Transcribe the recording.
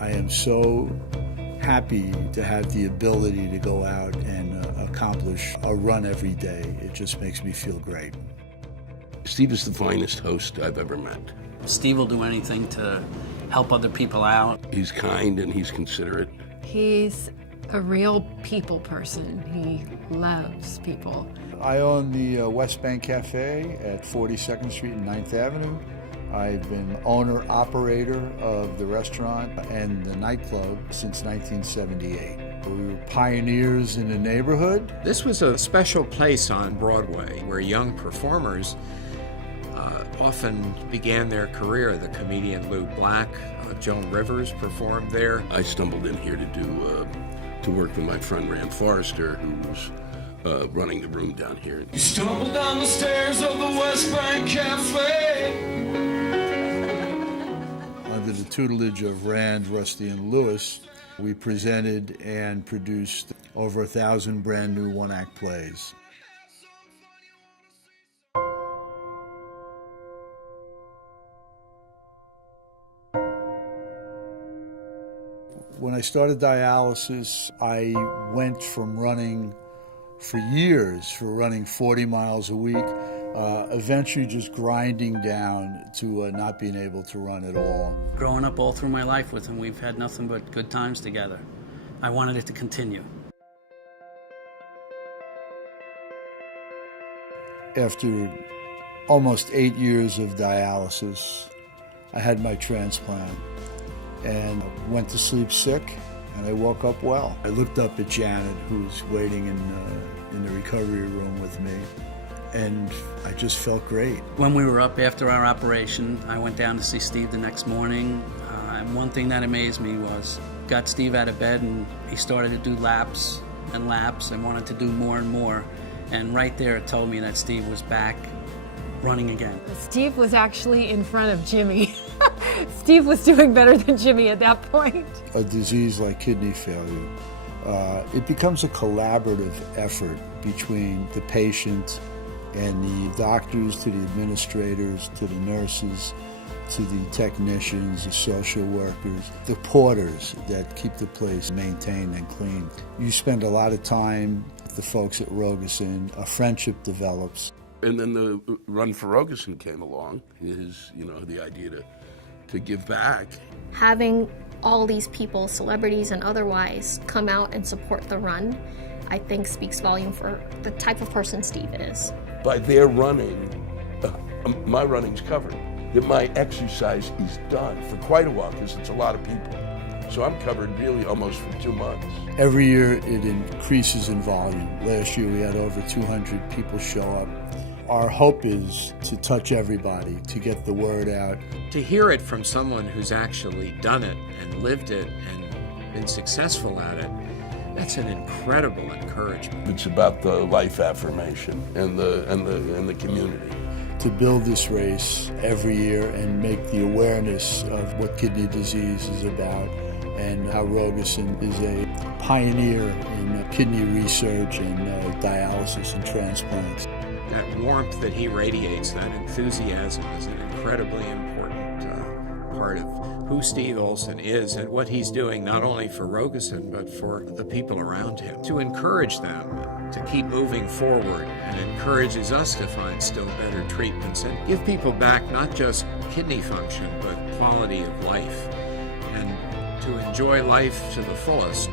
I am so happy to have the ability to go out and accomplish a run every day. It just makes me feel great. Steve is the finest host I've ever met. Steve will do anything to help other people out. He's kind and he's considerate. He's a real people person. He loves people. I own the West Bank Cafe at 42nd Street and 9th Avenue. I've been owner-operator of the restaurant and the nightclub since 1978. We were pioneers in the neighborhood. This was a special place on Broadway where young performers often began their career. The comedian Lou Black, Joan Rivers performed there. I stumbled in here to work with my friend Rand Forrester, who was running the room down here. You stumbled down the stairs of the West Bank Cafe. Under the tutelage of Rand, Rusty, and Lewis, we presented and produced over 1,000 brand new one-act plays. When I started dialysis, I went from running for years, for running 40 miles a week, eventually just grinding down to not being able to run at all. Growing up all through my life with him, we've had nothing but good times together. I wanted it to continue. After almost 8 years of dialysis, I had my transplant and went to sleep sick, and I woke up well. I looked up at Janet, who was waiting in the recovery room with me, and I just felt great. When we were up after our operation, I went down to see Steve the next morning, and one thing that amazed me was, got Steve out of bed, and he started to do laps and laps and wanted to do more and more, and right there it told me that Steve was back running again. Steve was actually in front of Jimmy. Steve was doing better than Jimmy at that point. A disease like kidney failure, it becomes a collaborative effort between the patient and the doctors, to the administrators, to the nurses, to the technicians, the social workers, the porters that keep the place maintained and clean. You spend a lot of time with the folks at Rogosin. A friendship develops. And then the run for Rogosin came along, the idea to give back. Having all these people, celebrities and otherwise, come out and support the run, I think speaks volume for the type of person Steve is. By their running, my running's covered. That my exercise is done for quite a while, because it's a lot of people. So I'm covered really almost for 2 months. Every year it increases in volume. Last year we had over 200 people show up. Our hope is to touch everybody, to get the word out. To hear it from someone who's actually done it and lived it and been successful at it, that's an incredible encouragement. It's about the life affirmation and the community. To build this race every year and make the awareness of what kidney disease is about, and how Rogosin is a pioneer in kidney research and dialysis and transplants. That warmth that he radiates, that enthusiasm, is an incredibly important part of who Steve Olsen is and what he's doing, not only for Rogosin, but for the people around him. To encourage them to keep moving forward, and encourages us to find still better treatments and give people back not just kidney function, but quality of life, and to enjoy life to the fullest.